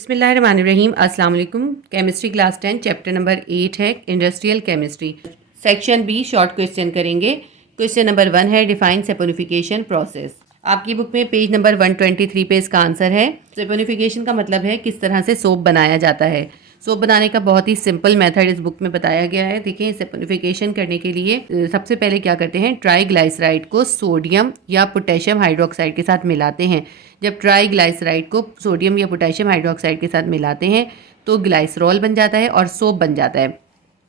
बिस्मिल्लाहिर्रहमानिर्रहीम। अस्सलाम वालेकुम। केमिस्ट्री क्लास 10 चैप्टर नंबर 8 है industrial chemistry. Section B short question करेंगे। क्वेश्चन नंबर 1 है डिफाइन सेपोनिफिकेशन प्रोसेस। आपकी बुक में पेज नंबर 123 पे इसका आंसर है। सेपोनिफिकेशन का मतलब है किस तरह से सोप बनाया जाता है। सोप बनाने का बहुत ही सिंपल मेथड इस बुक में बताया गया है। देखिए, सेपोनिफिकेशन करने के लिए सबसे पहले क्या करते हैं, ट्राईग्लाइसराइड को सोडियम या पोटेशियम हाइड्रोक्साइड के साथ मिलाते हैं। जब ट्राईग्लाइसराइड को सोडियम या पोटेशियम हाइड्रोक्साइड के साथ मिलाते हैं तो ग्लाइसरॉल बन जाता है और सोप बन जाता है।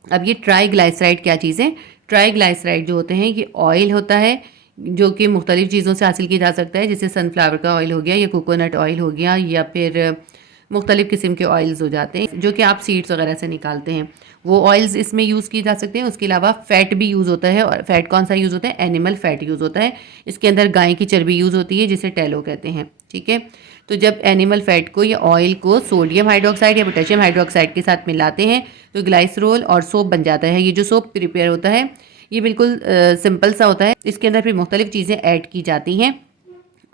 अब ये ट्राईग्लाइसराइड क्या चीज़ है? ट्राईग्लाइसराइड जो होते हैं ये ऑयल होता है जो कि मुख्तलिफ़ चीज़ों से हासिल किया जा सकता है, जैसे सनफ्लावर का ऑयल हो गया या कोकोनट ऑयल हो गया या फिर मुख्तलिफ़ किस्म के ऑयल्स हो जाते हैं जो कि आप सीड्स वगैरह से निकालते हैं। वो ऑयल्स इसमें यूज़ किए जा सकते हैं। उसके अलावा फ़ैट भी यूज़ होता है। और फ़ैट कौन सा यूज़ होता है? एनिमल फ़ैट यूज़ होता है। इसके अंदर गाय की चर्बी यूज़ होती है जिसे टैलो कहते हैं। ठीक है, तो जब एनिमल फ़ैट को या ऑयल को सोडियम हाइड्रोक्साइड या पोटेशियम हाइड्रोक्साइड के साथ मिलाते हैं तो ग्लाइसरोल और सोप बन जाता है। ये जो सोप प्रिपेयर होता है ये बिल्कुल सिंपल सा होता है। इसके अंदर फिर मुख्तलिफ़ चीज़ें ऐड की जाती हैं,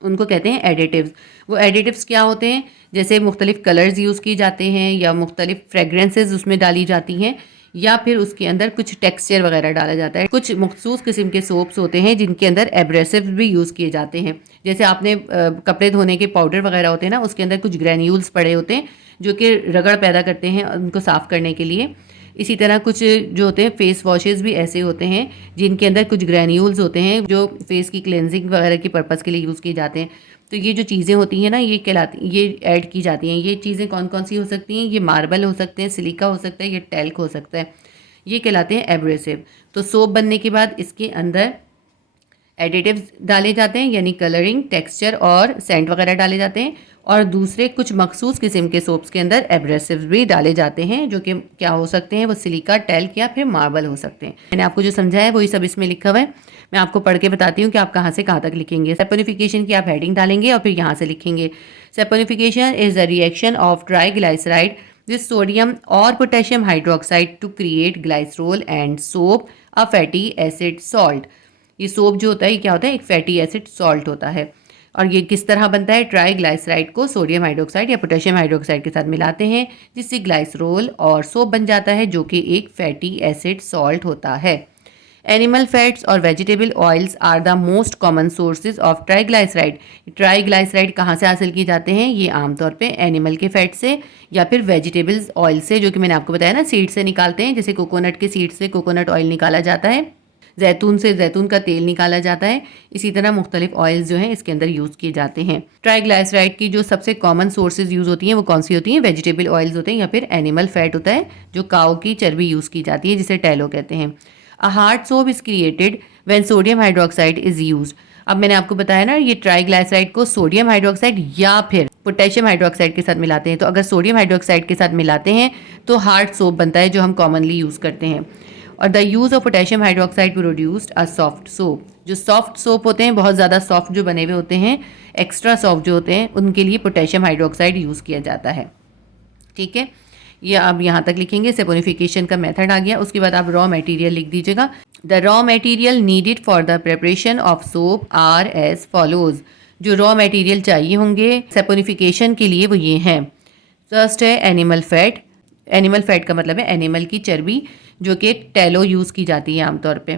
उनको कहते हैं एडिटिव्स। वो एडिटिव्स क्या होते हैं? जैसे मुख्तलिफ़ कलर्स यूज़ किए जाते हैं या मुख्तलिफ़ फ्रेगरेंसेस उसमें डाली जाती हैं या फिर उसके अंदर कुछ टेक्सचर वगैरह डाला जाता है। कुछ मखसूस किस्म के सोप्स होते हैं जिनके अंदर एब्रेसिव्स भी यूज़ किए जाते हैं। जैसे आपने कपड़े धोने के पाउडर वगैरह होते हैं ना, उसके अंदर कुछ ग्रैन्यूल्स पड़े होते हैं जो कि रगड़ पैदा करते हैं उनको साफ़ करने के लिए। इसी तरह कुछ जो होते हैं फेस वॉशेज़ भी ऐसे होते हैं जिनके अंदर कुछ ग्रैन्यूल्स होते हैं जो फेस की क्लेंजिंग वगैरह के पर्पज़ के लिए यूज़ किए जाते हैं। तो ये जो चीज़ें होती हैं ना, ये कहलाती, ये ऐड की जाती हैं। ये चीज़ें कौन कौन सी हो सकती हैं? ये मार्बल हो सकते हैं, सिलिका हो सकता है, ये टैल्क हो सकता है। ये कहलाते हैं एब्रेसिव। तो सोप बनने के बाद इसके अंदर एडिटिव्स डाले जाते हैं, यानी कलरिंग, टेक्सचर और सेंट वगैरह डाले जाते हैं। और दूसरे कुछ मखसूस किस्म के सोप्स के अंदर एब्रेसिव्स भी डाले जाते हैं जो कि क्या हो सकते हैं? वो सिलिका, टैल्क या फिर मार्बल हो सकते हैं। मैंने आपको जो समझाया है वही सब इसमें लिखा हुआ है। मैं आपको पढ़ के बताती हूँ कि आप कहाँ से कहाँ तक लिखेंगे। सेपोनिफिकेशन की आप हेडिंग डालेंगे और फिर यहाँ से लिखेंगे saponification is the reaction of triglyceride with sodium or potassium hydroxide to create glycerol and soap, a fatty acid salt। ये सोप जो होता है ये क्या होता है? एक फैटी एसिड सॉल्ट होता है। और ये किस तरह बनता है? ट्राईग्लाइसराइड को सोडियम हाइड्रोक्साइड या पोटेशियम हाइड्रोक्साइड के साथ मिलाते हैं जिससे ग्लाइसरोल और सोप बन जाता है जो कि एक फैटी एसिड सॉल्ट होता है। एनिमल फैट्स और vegetable oils are the most common sources of triglyceride. Triglyceride कहाँ से हासिल किए जाते हैं? ये आमतौर पे एनिमल के फैट से या फिर वेजिटेबल्स ऑयल से, जो कि मैंने आपको बताया ना, सीड से निकालते हैं। जैसे कोकोनट के सीड से कोकोनट ऑयल निकाला जाता है, जैतून से जैतून का तेल निकाला जाता है। इसी तरह मुख्तलिफ ऑयल्स जो हैं इसके अंदर यूज़ किए जाते हैं। ट्राईग्लाइसराइड की जो सबसे कॉमन सोर्सेज यूज़ होती हैं वो कौन सी होती हैं? वेजिटेबल ऑयल्स होते हैं या फिर एनिमल फैट होता है जो काऊ की चर्बी यूज़ की जाती है जिसे टैलो कहते हैं। A hard soap is created when sodium hydroxide is used. अब मैंने आपको बताया ना, ये ट्राईग्लाइसराइड को सोडियम हाइड्रोक्साइड या फिर पोटेशियम हाइड्रोक्साइड के साथ मिलाते हैं। तो अगर सोडियम हाइड्रोक्साइड के साथ मिलाते हैं तो हार्ड सोप बनता है जो हम कॉमनली यूज़ करते हैं। और the use of potassium hydroxide produced a soft soap. जो सॉफ्ट सोप होते हैं, बहुत ज़्यादा सॉफ्ट जो बने हुए होते हैं, एक्स्ट्रा सॉफ्ट जो होते हैं, उनके लिए पोटेशियम हाइड्रोक्साइड यूज़ किया जाता है। ठीक है, ये आप यहाँ तक लिखेंगे। सेपोनिफिकेशन का मेथड आ गया। उसके बाद आप रॉ मटेरियल लिख दीजिएगा। The raw material needed for the preparation of soap are as follows. जो रॉ मटेरियल चाहिए होंगे सेपोनिफिकेशन के लिए वो ये हैं। फर्स्ट है एनिमल फैट। एनिमल फैट का मतलब है एनिमल की चर्बी जो कि टैलो यूज़ की जाती है आमतौर पे।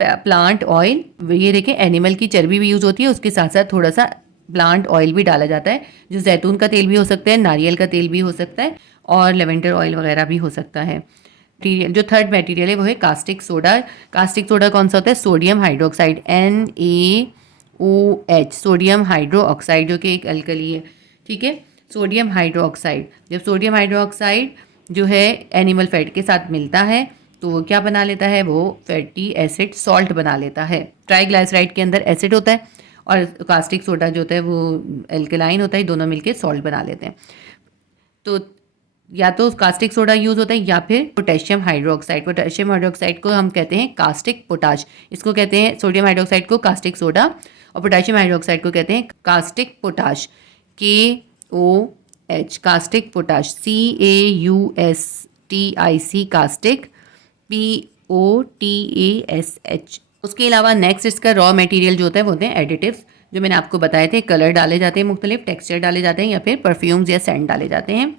प्लांट ऑयल, ये देखें एनिमल की चर्बी भी यूज़ होती है, उसके साथ साथ थोड़ा सा प्लांट ऑयल भी डाला जाता है, जो जैतून का तेल भी हो सकता है, नारियल का तेल भी हो सकता है और लेवेंडर ऑयल वगैरह भी हो सकता है। जो थर्ड मटेरियल है वो है कास्टिक सोडा। कास्टिक सोडा कौन सा होता है? Sodium hydroxide, NaOH, sodium hydro oxide, जो कि एक अल्कली है। ठीक है, सोडियम हाइड्रो ऑक्साइड। जब सोडियम हाइड्रो ऑक्साइड जो है एनिमल फैट के साथ मिलता है तो वो क्या बना लेता है? वो फैटी एसिड सॉल्ट बना लेता है। ट्राईग्लाइसराइड के अंदर एसिड होता है और कास्टिक सोडा जो होता है वो एल्कलाइन होता है, दोनों मिलके सॉल्ट बना लेते हैं। तो या तो कास्टिक सोडा यूज़ होता है या फिर पोटेशियम हाइड्रोक्साइड। पोटेशियम हाइड्रोक्साइड को हम कहते हैं कास्टिक पोटाश। इसको कहते हैं, सोडियम हाइड्रोक्साइड को कास्टिक सोडा और पोटेशियम हाइड्रोक्साइड को कहते हैं caustic potash, KOH, caustic potash, CAUSTIC, caustic, POTASH। उसके अलावा नेक्स्ट इसका रॉ मटेरियल जो होता है वो होते हैं एडिटिव्स। जो मैंने आपको बताए थे, कलर डाले जाते हैं, मुख्तलिफ टेक्सचर डाले जाते हैं या फिर परफ्यूम्स या सेंट डाले जाते हैं।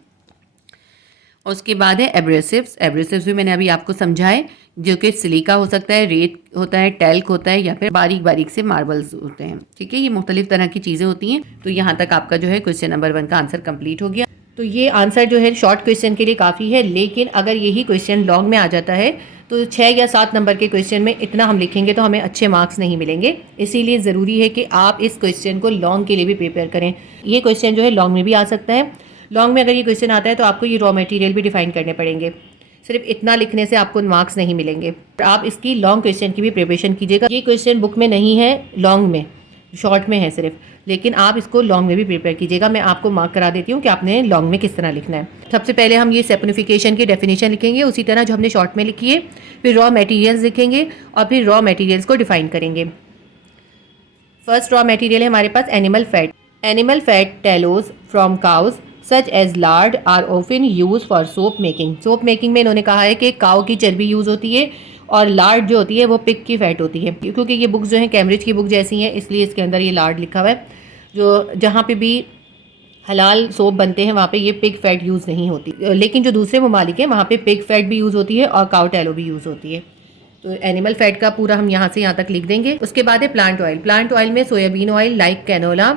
और उसके बाद है एब्रेसिव्स। एब्रेसिव्स भी मैंने अभी आपको समझाए, जो कि सिलिका हो सकता है, रेत होता है, टैल्क होता है या फिर बारीक बारीक से मार्बल्स होते हैं। ठीक है, ये मुख्तलिफ तरह की चीज़ें होती हैं। तो यहाँ तक आपका जो है क्वेश्चन नंबर 1 का आंसर कंप्लीट हो गया। तो ये आंसर जो है शॉर्ट क्वेश्चन के लिए काफ़ी है, लेकिन अगर यही क्वेश्चन लॉन्ग में आ जाता है तो 6 या 7 नंबर के क्वेश्चन में इतना हम लिखेंगे तो हमें अच्छे मार्क्स नहीं मिलेंगे। इसीलिए ज़रूरी है कि आप इस क्वेश्चन को लॉन्ग के लिए भी प्रिपेयर करें। ये क्वेश्चन जो है लॉन्ग में भी आ सकता है। लॉन्ग में अगर ये क्वेश्चन आता है तो आपको ये रॉ मटेरियल भी डिफाइन करने पड़ेंगे। सिर्फ इतना लिखने से आपको मार्क्स नहीं मिलेंगे। आप इसकी लॉन्ग क्वेश्चन की भी प्रिपरेशन कीजिएगा। ये क्वेश्चन बुक में नहीं है, लॉन्ग में, शॉर्ट में है सिर्फ, लेकिन आप इसको लॉन्ग में भी प्रिपेयर कीजिएगा। मैं आपको मार्क करा देती हूँ कि आपने लॉन्ग में किस तरह लिखना है। सबसे पहले हम ये सेपनिफिकेशन की डेफिनेशन लिखेंगे, उसी तरह जो हमने शॉर्ट में लिखी है। फिर रॉ मटेरियल्स लिखेंगे और फिर रॉ मटेरियल्स को डिफाइन करेंगे। फर्स्ट रॉ मटेरियल है हमारे पास animal fat. Animal fat tallows from cows such as lard are often use for soap making. Soap making में इन्होंने कहा है कि काऊ की चर्बी यूज़ होती है और लार्ड जो होती है वो पिग की फैट होती है। क्योंकि ये बुक्स जो हैं कैम्ब्रिज की बुक जैसी हैं, इसलिए इसके अंदर ये लार्ड लिखा हुआ है। जो जहाँ पे भी हलाल सोप बनते हैं वहाँ पे ये पिग फैट यूज़ नहीं होती, लेकिन जो दूसरे ममालिक हैं वहाँ पे पिग फैट भी यूज़ होती है और काऊ टैलो भी यूज़ होती है। तो एनिमल फैट का पूरा हम यहाँ से यहाँ तक लिख देंगे। उसके बाद है प्लांट ऑयल। प्लांट ऑयल में soybean oil like canola,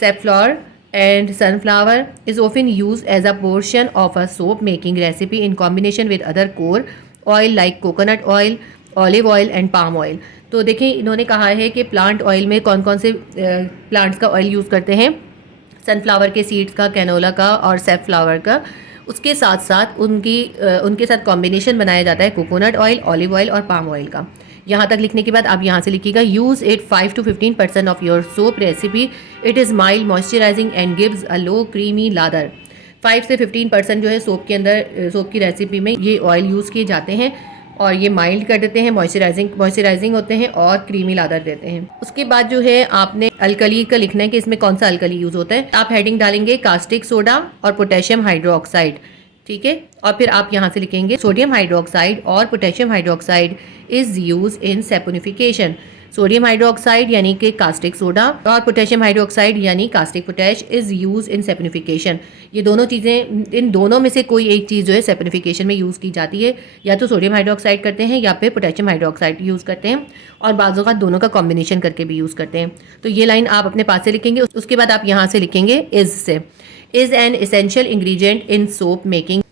safflower and sunflower is often used as a portion of a soap making recipe in combination with other core oil like coconut oil, olive oil and palm oil। तो देखें इन्होंने कहा है कि plant oil में कौन कौन से प्लांट्स का ऑयल यूज़ करते हैं। सनफ्लावर के सीड्स का, कैनोला का और सेफ्लावर का। उसके साथ साथ उनके साथ कॉम्बिनेशन बनाया जाता है कोकोनट ऑयल, ऑलिव ऑयल और पाम ऑयल का। यहाँ तक लिखने के बाद आप यहाँ से लिखिएगा use it 5 to 15% of your soap recipe. It is mild moisturising and gives a low creamy lather. 5 से 15% जो है सोप के अंदर, सोप की रेसिपी में ये ऑयल यूज़ किए जाते हैं और ये माइल्ड कर देते हैं, मॉइस्चराइजिंग होते हैं और क्रीमी लादर देते हैं। उसके बाद जो है आपने अल्कली का लिखना है कि इसमें कौन सा अल्कली यूज़ होता है। आप हेडिंग डालेंगे कास्टिक सोडा और पोटेशियम हाइड्रोक्साइड। ठीक है, और फिर आप यहाँ से लिखेंगे सोडियम हाइड्रोक्साइड और potassium hydroxide is use in saponification. Sodium hydroxide यानी कि कास्टिक सोडा और पोटेशियम हाइड्रोक्साइड यानी caustic potash is use in saponification. ये दोनों चीज़ें, इन दोनों में से कोई एक चीज़ जो है सेपोनिफिकेशन में यूज़ की जाती है। या तो सोडियम हाइड्रोक्साइड करते हैं या फिर पोटेशियम हाइड्रोक्साइड यूज़ करते हैं, और बाज़ औक़ात दोनों का कॉम्बिनेशन करके भी यूज़ करते हैं। तो ये लाइन आप अपने पास से लिखेंगे। उसके बाद आप यहाँ से लिखेंगे इज़ से। Is an essential ingredient in soap making.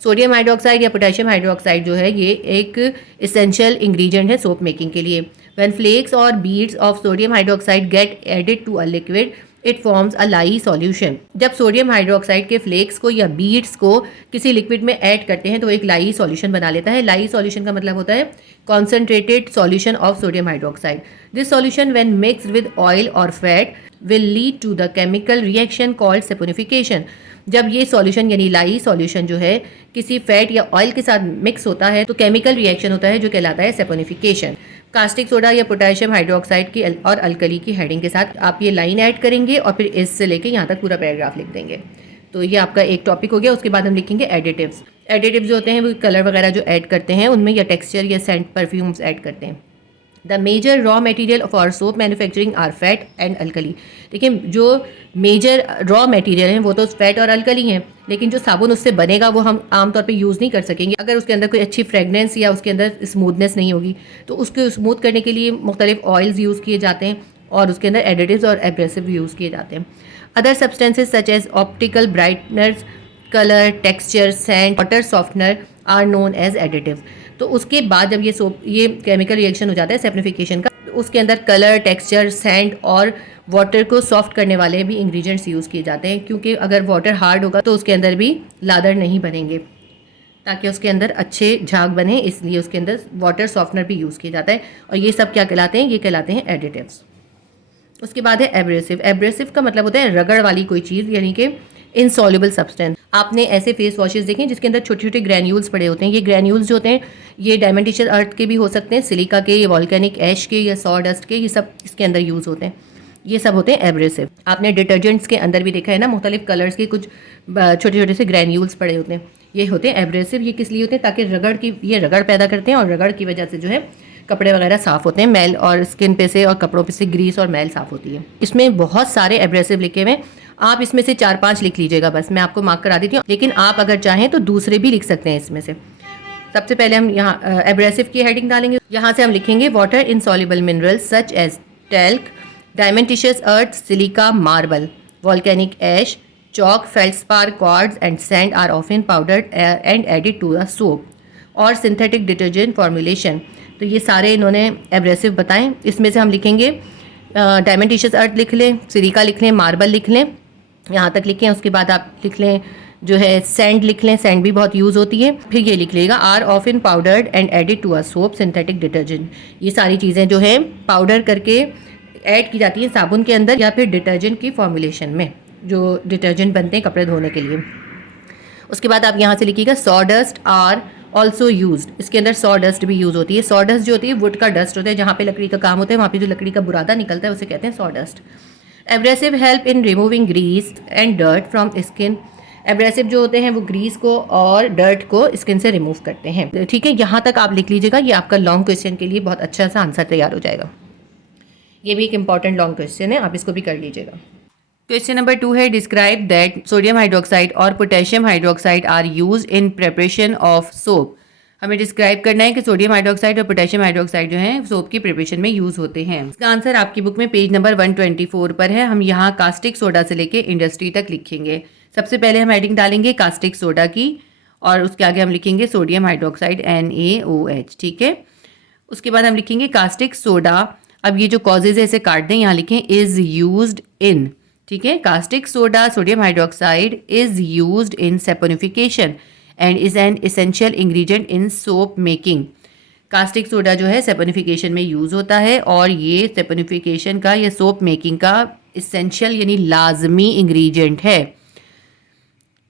Sodium hydroxide या पोटेशियम हाइड्रोक्साइड जो है ये एक एसेंशियल इंग्रेडिएंट है सोप मेकिंग के लिए। व्हेन फ्लेक्स और beads of sodium hydroxide get added to a liquid it forms a lye solution. जब सोडियम हाइड्रोक्साइड के फ्लेक्स को या बीड्स को किसी लिक्विड में ऐड करते हैं तो एक लाई सॉल्यूशन बना लेता है। लाई सॉल्यूशन का मतलब होता है concentrated solution of sodium hydroxide. This solution when mixed with oil और fat will lead to the chemical reaction called saponification. जब ये सॉल्यूशन यानी लाई सॉल्यूशन जो है किसी फैट या ऑयल के साथ मिक्स होता है तो केमिकल रिएक्शन होता है जो कहलाता है सेपोनिफिकेशन। कास्टिक सोडा या पोटेशियम हाइड्रोक्साइड की और अल्कली की हेडिंग के साथ आप ये लाइन ऐड करेंगे और फिर इससे लेके यहाँ तक पूरा पैराग्राफ लिख देंगे। तो ये आपका एक टॉपिक हो गया। उसके बाद हम लिखेंगे एडिटिव्स। एडिटिव्स जो होते हैं वो कलर वगैरह जो ऐड करते हैं उनमें, या टेक्सचर या सेंट परफ्यूम्स ऐड करते हैं। The major raw material for soap manufacturing are fat and alkali. देखिए जो मेजर रॉ मटेरियल हैं वो तो फैट और अल्कली हैं, लेकिन जो साबुन उससे बनेगा वो हम आमतौर पे यूज़ नहीं कर सकेंगे अगर उसके अंदर कोई अच्छी फ्रेगनेंस या उसके अंदर स्मूथनेस नहीं होगी। तो उसको स्मूथ करने के लिए मुख्तलिफ ऑयल्स यूज़ किए जाते हैं और उसके अंदर एडिटिव्स और एब्रेसिव यूज़ किए जाते हैं। Other substances such as optical brighteners, colour, texture, scent, water softener are known as additive. तो उसके बाद जब ये केमिकल रिएक्शन हो जाता है सेपनिफिकेशन का, उसके अंदर कलर, टेक्सचर, सेंट और वाटर को सॉफ्ट करने वाले भी इंग्रेडिएंट्स यूज़ किए जाते हैं। क्योंकि अगर वाटर हार्ड होगा तो उसके अंदर भी लादर नहीं बनेंगे, ताकि उसके अंदर अच्छे झाग बने, इसलिए उसके अंदर वाटर सॉफ्टनर भी यूज़ किया जाता है। और ये सब क्या कहलाते हैं? ये कहलाते हैं एडिटिव्स। उसके बाद है एब्रेसिव। एब्रेसिव का मतलब होता है रगड़ वाली कोई चीज़, यानी कि इनसॉल्युबल सब्सटेंस। आपने ऐसे फेस वॉशेस देखें जिसके अंदर छोटे छोटे ग्रैन्यूल्स पड़े होते हैं। ये ग्रैन्यूल्स जो होते हैं ये डायमेंटिशियस अर्थ के भी हो सकते हैं, सिलिका के, वॉल्केनिक ऐश के या सॉ डस्ट के, ये सब इसके अंदर यूज़ होते हैं। ये सब होते हैं एब्रेसिव। आपने डिटर्जेंट्स के अंदर भी देखा है ना, मुख्तलिफ कलर्स के कुछ छोटे छोटे से ग्रैन्यूल्स पड़े होते हैं, ये होते हैं एब्रेसिव। ये किस लिए होते हैं? ताकि ये रगड़ पैदा करते हैं और रगड़ की वजह से जो है कपड़े वगैरह साफ़ होते हैं, मैल और स्किन पे से और कपड़ों पे से ग्रीस और मैल साफ़ होती है। इसमें बहुत सारे एब्रेसिव लिखे हुए हैं, आप इसमें से 4-5 लिख लीजिएगा बस, मैं आपको मार्क करा देती हूँ, लेकिन आप अगर चाहें तो दूसरे भी लिख सकते हैं इसमें से। सबसे पहले हम यहाँ एब्रेसिव की हेडिंग डालेंगे। यहाँ से हम लिखेंगे water insoluble minerals such as talc, diatomaceous earth, silica, marble, volcanic ash, chalk, feldspar, quartz and sand are often powdered and added to a soap और सिंथेटिक डिटर्जेंट फॉर्मुलेशन। तो ये सारे इन्होंने एब्रेसिव बताएं। इसमें से हम लिखेंगे डायमेंटिशियस अर्थ लिख लें, सिलिका लिख लें, मार्बल लिख लें, यहाँ तक लिखें। उसके बाद आप लिख लें जो है सैंड लिख लें, सैंड भी बहुत यूज़ होती है। फिर ये लिख लेगा are often powdered and added to a soap synthetic detergent. ये सारी चीज़ें जो है पाउडर करके ऐड की जाती हैं साबुन के अंदर या फिर डिटर्जेंट की फॉर्मुलेशन में, जो डिटर्जेंट बनते हैं कपड़े धोने के लिए। उसके बाद आप यहाँ से लिखिएगा saw dust are also used. इसके अंदर सॉ डस्ट भी यूज़ होती है। सॉ डस्ट जो होती है वुड का डस्ट होता है, जहाँ पे लकड़ी का काम होता है वहाँ पे जो लकड़ी का बुरादा निकलता है उसे कहते हैं saw dust. Abrasive help in removing grease and dirt from skin. Abrasive जो होते हैं वो ग्रीस को और डर्ट को स्किन से रिमूव करते हैं। ठीक है, यहाँ तक आप लिख लीजिएगा, ये आपका लॉन्ग क्वेश्चन के लिए बहुत अच्छा सा आंसर तैयार हो जाएगा। ये भी एक इंपॉर्टेंट लॉन्ग क्वेश्चन है, आप इसको भी कर लीजिएगा। क्वेश्चन नंबर 2 है डिस्क्राइब दैट सोडियम हाइड्रोक्साइड और potassium hydroxide are use in preparation of soap. हमें डिस्क्राइब करना है कि सोडियम हाइड्रोक्साइड और पोटेशियम हाइड्रोक्साइड जो है सोप की प्रिपरेशन में यूज होते हैं। इसका आंसर आपकी बुक में पेज नंबर 124 पर है। हम यहाँ कास्टिक सोडा से लेके इंडस्ट्री तक लिखेंगे। सबसे पहले हम हेडिंग डालेंगे कास्टिक सोडा की और उसके आगे हम लिखेंगे सोडियम हाइड्रोक्साइड NaOH। ठीक है, उसके बाद हम लिखेंगे कास्टिक सोडा। अब ये जो कॉजेज है इसे काट दें, यहाँ लिखें इज यूज्ड इन। ठीक है, caustic soda sodium hydroxide is used in saponification and is an essential ingredient in soap making. Caustic soda जो है सेपोनिफिकेशन में यूज़ होता है और ये सेपोनिफिकेशन का या सोप मेकिंग का एसेंशियल यानी लाजमी इंग्रेडिएंट है।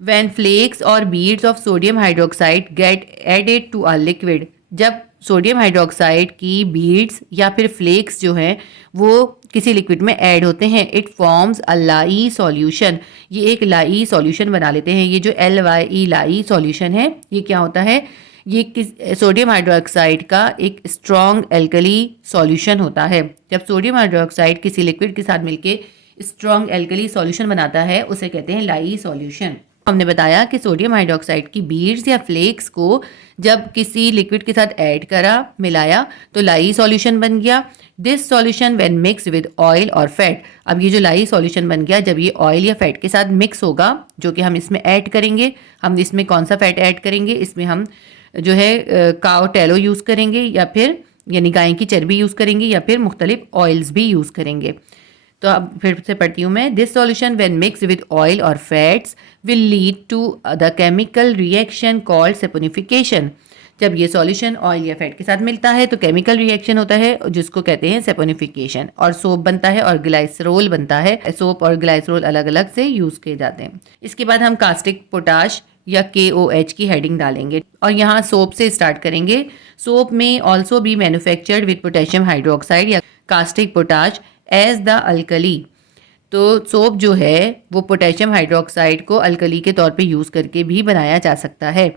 व्हेन फ्लेक्स और beads of sodium hydroxide get added to a liquid, जब सोडियम हाइड्रोक्साइड की बीड्स या फिर फ्लेक्स जो हैं वो किसी लिक्विड में ऐड होते हैं, it forms a lye solution. ये एक लाई सॉल्यूशन बना लेते हैं। ये जो LYE लाई सॉल्यूशन है ये क्या होता है, ये सोडियम हाइड्रोक्साइड का एक स्ट्रॉन्ग एल्कली सॉल्यूशन होता है। जब सोडियम हाइड्रोक्साइड किसी लिक्विड के साथ मिलके स्ट्रॉन्ग एल्कली सॉल्यूशन बनाता है उसे कहते हैं लाई सॉल्यूशन। हमने बताया कि सोडियम हाइड्रोक्साइड की बीड्स या फ्लेक्स को जब किसी लिक्विड के साथ ऐड करा, मिलाया तो लाई सॉल्यूशन बन गया। This solution when mix with oil और फैट। अब ये जो लाई सॉल्यूशन बन गया जब ये ऑयल या फैट के साथ मिक्स होगा, जो कि हम इसमें ऐड करेंगे। हम इसमें कौन सा फैट ऐड करेंगे, इसमें हम जो है काओ टैलो यूज़ करेंगे या फिर यानी गाय की चर्बी यूज़ करेंगे या फिर मुख्तलिफ ऑयल्स भी यूज़ करेंगे। तो अब फिर से पढ़ती हूँ मैं। This solution when mix with oil और fats will lead to the chemical reaction called saponification. जब ये सॉल्यूशन ऑयल या फैट के साथ मिलता है तो केमिकल रिएक्शन होता है जिसको कहते हैं सेपोनिफिकेशन, और सोप बनता है और ग्लाइसरोल बनता है। सोप और ग्लाइसरोल अलग अलग से यूज़ किए जाते हैं। इसके बाद हम कास्टिक पोटाश या KOH की हेडिंग डालेंगे और यहाँ सोप से स्टार्ट करेंगे। Soap may also be manufactured with potassium hydroxide या caustic potash as the alkali. तो सोप जो है वो पोटेशियम हाइड्रोक्साइड को अल्कली के तौर पे यूज़ करके भी बनाया जा सकता है।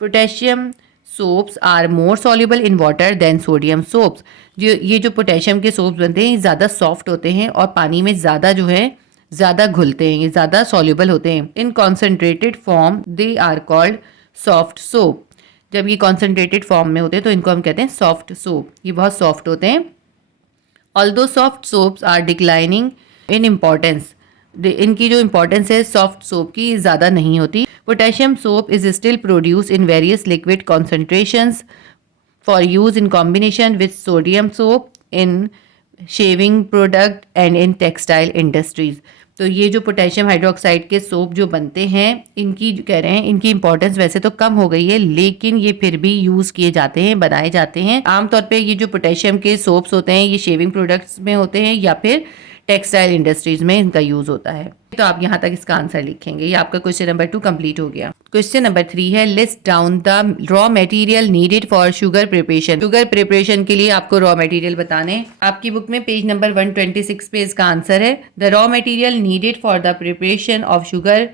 Potassium soaps are more soluble in water than sodium soaps. ये जो पोटेशियम के सोप्स बनते हैं ये ज़्यादा सॉफ्ट होते हैं और पानी में ज़्यादा जो है ज़्यादा घुलते हैं, ये ज़्यादा सॉल्युबल होते हैं। In concentrated form they are called soft soap. जब ये कॉन्सेंट्रेटेड फॉर्म में होते हैं तो इनको हम कहते हैं सॉफ्ट सोप। ये बहुत सॉफ्ट होते हैं। Although soft soaps are declining in importance, इनकी जो इम्पॉर्टेंस है सॉफ्ट सोप की ज़्यादा नहीं होती। Potassium soap is still produce in various liquid concentrations for use in combination with sodium soap in shaving product and in textile industries. तो ये जो पोटेशियम हाइड्रोक्साइड के सोप जो बनते हैं इनकी कह रहे हैं इनकी इंपॉर्टेंस वैसे तो कम हो गई है, लेकिन ये फिर भी यूज़ किए जाते हैं, बनाए जाते हैं। आमतौर पे ये जो पोटेशियम के सोप्स होते हैं ये शेविंग प्रोडक्ट्स में होते हैं या फिर टेक्सटाइल इंडस्ट्रीज में इनका यूज़ होता है। तो आप यहाँ तक इसका आंसर लिखेंगे। ये आपका क्वेश्चन नंबर 2 कंप्लीट हो गया। क्वेश्चन नंबर 3 है list down the raw material needed for sugar preparation. Sugar preparation के लिए आपको रॉ मटेरियल बताने। आपकी बुक में पेज नंबर 126 पे इसका आंसर है। The raw material needed for the preparation of sugar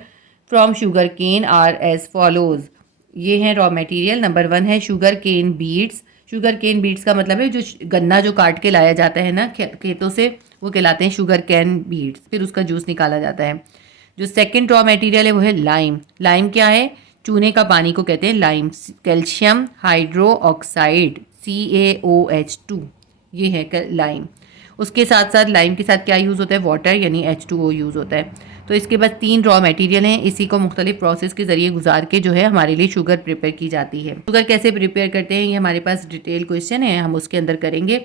from sugar cane are as follows. ये है रॉ मटेरियल। नंबर 1 है sugar cane beads, sugar cane beads का मतलब है जो गन्ना जो काट के लाया जाता है ना खेतों से, वो कहलाते हैं शुगर कैन बीड्स, फिर उसका जूस निकाला जाता है। जो सेकंड रॉ मटेरियल है वो है लाइम। लाइम क्या है? चूने का पानी को कहते हैं lime. Calcium hydro oxide CaOH2, ये है लाइम। उसके साथ साथ लाइम के साथ क्या यूज़ होता है? वाटर यानी H2O यूज़ होता है। तो इसके बाद 3 रॉ मटेरियल हैं, इसी को मुख्तलिफ प्रोसेस के ज़रिए गुजार के जो है हमारे लिए शुगर प्रिपेयर की जाती है। शुगर कैसे प्रिपेयर करते हैं ये हमारे पास डिटेल क्वेश्चन है, हम उसके अंदर करेंगे।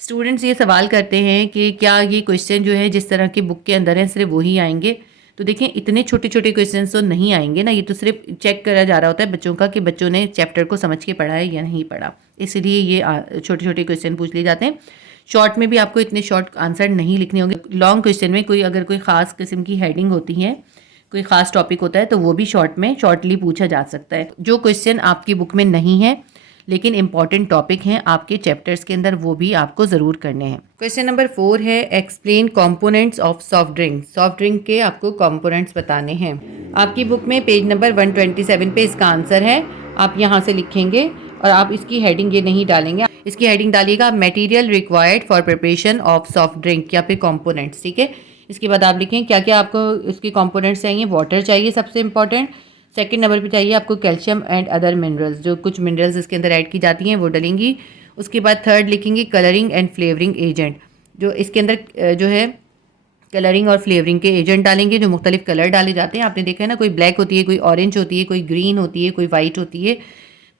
स्टूडेंट्स ये सवाल करते हैं कि क्या ये क्वेश्चन जो है जिस तरह की बुक के अंदर है सिर्फ वही आएंगे? तो देखें, इतने छोटे छोटे क्वेश्चन तो नहीं आएंगे ना, ये तो सिर्फ चेक करा जा रहा होता है बच्चों का कि बच्चों ने चैप्टर को समझ के पढ़ा है या नहीं पढ़ा, इसलिए ये छोटे छोटे क्वेश्चन पूछ लिए जाते हैं। शॉर्ट में भी आपको इतने शॉर्ट आंसर नहीं लिखने होंगे। लॉन्ग क्वेश्चन में अगर कोई ख़ास किस्म की हेडिंग होती है, कोई ख़ास टॉपिक होता है, तो वो भी शॉर्टली पूछा जा सकता है। जो क्वेश्चन आपकी बुक में नहीं है लेकिन इंपॉर्टेंट टॉपिक हैं आपके चैप्टर्स के अंदर, वो भी आपको ज़रूर करने हैं। क्वेश्चन नंबर 4 है explain components of soft drink. Soft drink के आपको कंपोनेंट्स बताने हैं। आपकी बुक में पेज नंबर 127 पे इसका आंसर है, आप यहाँ से लिखेंगे और आप इसकी हेडिंग ये नहीं डालेंगे, इसकी हेडिंग डालिएगा material required for preparation of soft drink या फिर कंपोनेंट्स, ठीक है। इसके बाद आप लिखें क्या क्या आपको इसके कंपोनेंट्स चाहिए। वाटर चाहिए सबसे इंपॉर्टेंट, सेकंड नंबर पे चाहिए आपको कैल्शियम एंड अदर मिनरल्स, जो कुछ मिनरल्स इसके अंदर ऐड की जाती हैं वो डलेंगी। उसके बाद थर्ड लिखेंगे कलरिंग एंड फ्लेवरिंग एजेंट, जो इसके अंदर जो है कलरिंग और फ्लेवरिंग के एजेंट डालेंगे, जो मुख्तलिफ कलर डाले जाते हैं। आपने देखा है ना, कोई ब्लैक होती है, कोई ऑरेंज होती है, कोई ग्रीन होती है, कोई वाइट होती है,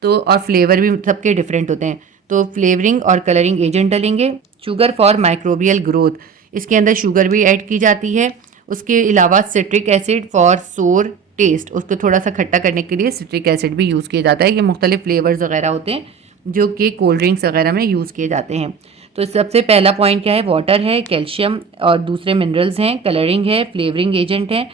तो और फ्लेवर भी सबके डिफरेंट होते हैं। तो फ्लेवरिंग और कलरिंग एजेंट डालेंगे। शुगर फॉर माइक्रोबियल ग्रोथ, इसके अंदर शुगर भी ऐड की जाती है। उसके अलावा सिट्रिक एसिड फॉर सोर टेस्ट, उसको थोड़ा सा खट्टा करने के लिए सिट्रिक एसिड भी यूज़ किया जाता है। ये मुख्तलिफ फ्लेवर्स वगैरह होते हैं जो कि कोल्ड ड्रिंक्स वगैरह में यूज़ किए जाते हैं। तो सबसे पहला पॉइंट क्या है? वाटर है, कैल्शियम और दूसरे मिनरल्स हैं, कलरिंग है, फ्लेवरिंग एजेंट है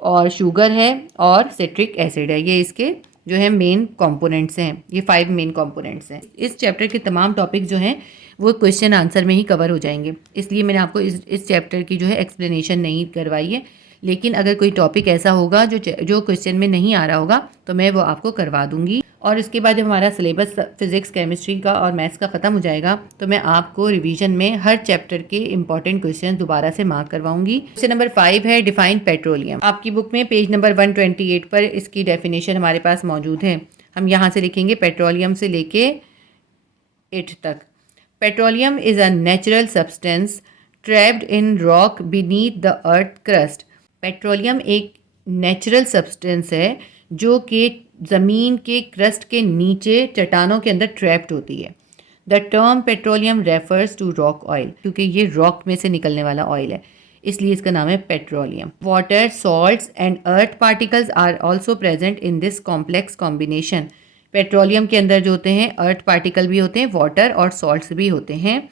और शुगर है और सिट्रिक एसिड है। ये इसके जो है मेन कंपोनेंट्स हैं, ये 5 मेन कंपोनेंट्स हैं। इस चैप्टर के तमाम टॉपिक जो हैं वो क्वेश्चन आंसर में ही कवर हो जाएंगे, इसलिए मैंने आपको इस चैप्टर की जो है एक्सप्लेनेशन नहीं करवाई है। लेकिन अगर कोई टॉपिक ऐसा होगा जो क्वेश्चन में नहीं आ रहा होगा तो मैं वो आपको करवा दूंगी। और इसके बाद जब हमारा सिलेबस फिजिक्स, केमिस्ट्री का और मैथ्स का ख़त्म हो जाएगा तो मैं आपको रिवीजन में हर चैप्टर के इंपॉर्टेंट क्वेश्चन दोबारा से मार्क करवाऊंगी। क्वेश्चन नंबर 5 है डिफाइन पेट्रोलियम। आपकी बुक में पेज नंबर 128 पर इसकी डेफिनेशन हमारे पास मौजूद है। हम यहाँ से लिखेंगे पेट्रोलियम से लेके 8 तक। Petroleum is a natural substance trapped in rock beneath the earth crust. Petroleum एक नेचुरल सब्सटेंस है जो कि ज़मीन के क्रस्ट के नीचे चट्टानों के अंदर ट्रैप्ड होती है। The term petroleum refers to rock oil, क्योंकि ये रॉक में से निकलने वाला ऑयल है इसलिए इसका नाम है petroleum. Water, salts and earth particles are also present in this complex combination. Petroleum के अंदर जो होते हैं अर्थ पार्टिकल भी होते हैं, वाटर और सॉल्ट्स भी होते हैं।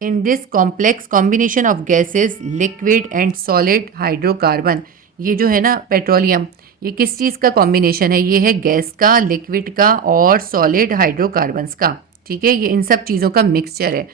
इन this complex combination of gases, liquid and solid hydrocarbon, ये जो है ना पेट्रोलियम, ये किस चीज़ का कॉम्बिनेशन है? ये है गैस का, लिक्विड का और सॉलिड हाइड्रोकार्बन्स का, ठीक है। ये इन सब चीज़ों का मिक्सचर है।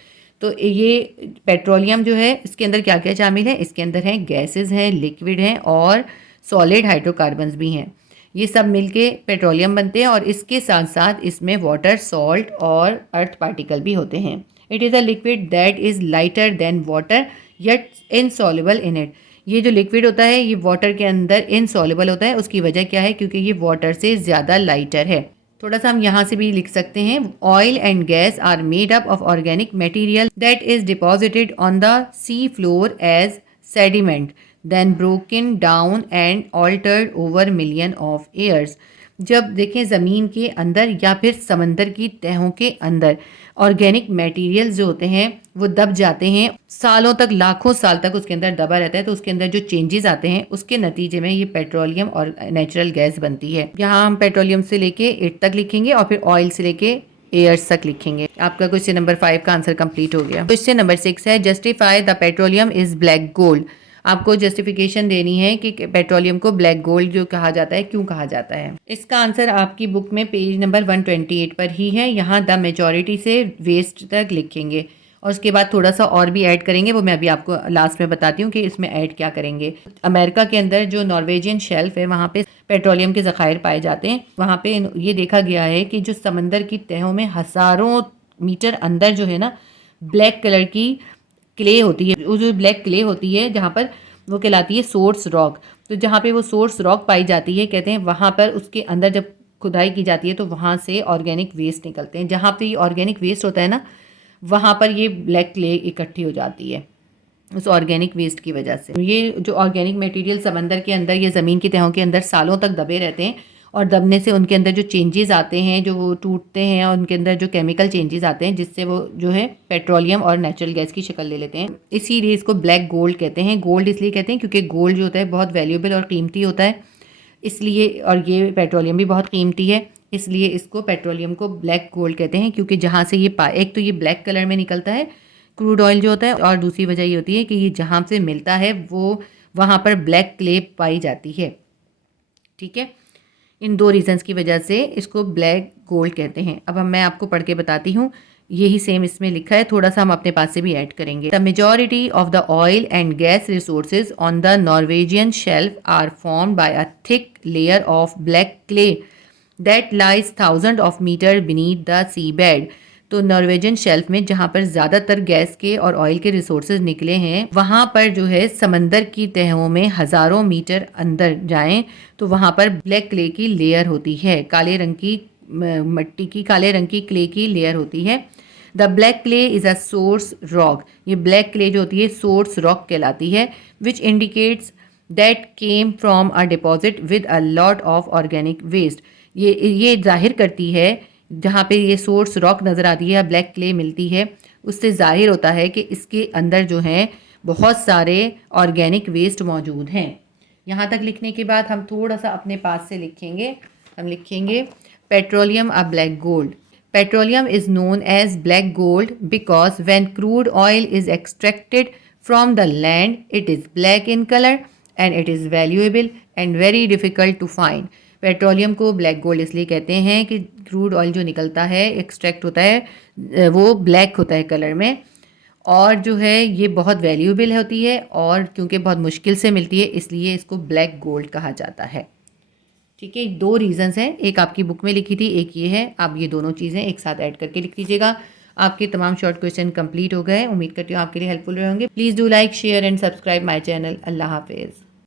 तो ये पेट्रोलियम जो है इसके अंदर क्या क्या शामिल है? इसके अंदर हैं गैसेस हैं, लिक्विड हैं और सॉलिड हाइड्रोकार्बन्स भी हैं। ये सब मिलके पेट्रोलियम बनते हैं और इसके साथ साथ इसमें वाटर, सॉल्ट और अर्थ पार्टिकल भी होते हैं। It is a liquid that is lighter than water yet insoluble in it. ये जो लिक्विड होता है ये वाटर के अंदर इनसॉल्युबल होता है। उसकी वजह क्या है? क्योंकि ये वाटर से ज़्यादा लाइटर है। थोड़ा सा हम यहाँ से भी लिख सकते हैं, oil and gas are made up of organic material that is deposited on the sea floor as sediment then broken down and altered over million of years. जब देखें ज़मीन के अंदर या फिर समंदर की तहों के अंदर ऑर्गेनिक मटेरियल्स जो होते हैं वो दब जाते हैं, सालों तक, लाखों साल तक उसके अंदर दबा रहता है, तो उसके अंदर जो चेंजेस आते हैं उसके नतीजे में ये पेट्रोलियम और नेचुरल गैस बनती है। यहाँ हम पेट्रोलियम से लेके 8 तक लिखेंगे और फिर ऑयल से लेके एयर्स तक लिखेंगे। आपका क्वेश्चन नंबर 5 का आंसर कंप्लीट हो गया। क्वेश्चन नंबर 6 है justify the petroleum is black gold. आपको जस्टिफिकेशन देनी है कि पेट्रोलियम को ब्लैक गोल्ड जो कहा जाता है क्यों कहा जाता है। इसका आंसर आपकी बुक में पेज नंबर 128 पर ही है। यहाँ द मेजॉरिटी से वेस्ट तक लिखेंगे और उसके बाद थोड़ा सा और भी ऐड करेंगे, वो मैं अभी आपको लास्ट में बताती हूँ कि इसमें ऐड क्या करेंगे। अमेरिका के अंदर जो नॉर्वेजियन शेल्फ है वहाँ पे पेट्रोलियम के ज़खायर पाए जाते हैं। वहाँ पे ये देखा गया है कि जो समंदर की तहों में हज़ारों मीटर अंदर जो है ना ब्लैक कलर की क्ले होती है, वो जो ब्लैक क्ले होती है जहाँ पर, वो कहलाती है सोर्स रॉक। तो जहाँ पे वो सोर्स रॉक पाई जाती है, कहते हैं वहाँ पर उसके अंदर जब खुदाई की जाती है तो वहाँ से ऑर्गेनिक वेस्ट निकलते हैं। जहाँ पे ये ऑर्गेनिक वेस्ट होता है ना, वहाँ पर ये ब्लैक क्ले इकट्ठी हो जाती है उस ऑर्गेनिक वेस्ट की वजह से। ये जो ऑर्गेनिक मटेरियल समंदर के अंदर या ज़मीन की तहों के अंदर सालों तक दबे रहते हैं, और दबने से उनके अंदर जो चेंजेस आते हैं, जो वो टूटते हैं और उनके अंदर जो केमिकल चेंजेस आते हैं, जिससे वो जो है पेट्रोलियम और नेचुरल गैस की शक्ल ले लेते हैं। इसीलिए इसको ब्लैक गोल्ड कहते हैं। गोल्ड इसलिए कहते हैं क्योंकि गोल्ड जो होता है बहुत वैल्यूएबल और कीमती होता है, इसलिए, और ये पेट्रोलियम भी बहुत कीमती है, इसलिए इसको पेट्रोलियम को ब्लैक गोल्ड कहते हैं। क्योंकि जहाँ से ये एक तो ये ब्लैक कलर में निकलता है क्रूड ऑयल जो होता है, और दूसरी वजह ये होती है कि ये जहाँ से मिलता है वो वहाँ पर ब्लैक क्ले पाई जाती है। ठीक है, इन दो रीजंस की वजह से इसको ब्लैक गोल्ड कहते हैं। अब मैं आपको पढ़ के बताती हूँ, यही सेम इसमें लिखा है, थोड़ा सा हम अपने पास से भी ऐड करेंगे। The majority of the oil and gas resources on the Norwegian shelf are formed by a thick layer of black clay that lies thousand of metre beneath the sea bed. तो Norwegian shelf में जहाँ पर ज़्यादातर gas के और oil के resources निकले हैं, वहाँ पर जो है समंदर की तहों में हज़ारों मीटर अंदर जाएं तो वहाँ पर ब्लैक क्ले की लेयर होती है, काले रंग की मिट्टी की, काले रंग की क्ले की लेयर होती है। The black clay is a source rock. ये ब्लैक क्ले जो होती है सोर्स रॉक कहलाती है, which indicates that came from a deposit with a lot of organic waste. ये जाहिर करती है, जहाँ पे ये सोर्स रॉक नज़र आती है, ब्लैक क्ले मिलती है, उससे जाहिर होता है कि इसके अंदर जो है बहुत सारे ऑर्गेनिक वेस्ट मौजूद हैं। यहाँ तक लिखने के बाद हम थोड़ा सा अपने पास से लिखेंगे। हम लिखेंगे petroleum a black gold. Petroleum is known as black gold because when crude oil is extracted from the land it is black in colour and it is valuable and very difficult to find. Petroleum को black gold इसलिए कहते हैं कि crude oil जो निकलता है, extract होता है, वो ब्लैक होता है कलर में, और जो है ये बहुत वैल्यूएबल होती है, और क्योंकि बहुत मुश्किल से मिलती है इसलिए इसको ब्लैक गोल्ड कहा जाता है। ठीक है, दो रीजंस हैं, एक आपकी बुक में लिखी थी, एक ये है। आप ये दोनों चीज़ें एक साथ ऐड करके लिख लीजिएगा। आपके तमाम शॉर्ट क्वेश्चन कंप्लीट हो गए। उम्मीद करती हूँ आपके लिए हेल्पफुल रहे होंगे। Please do like, share and subscribe my channel. अल्लाह हाफिज़।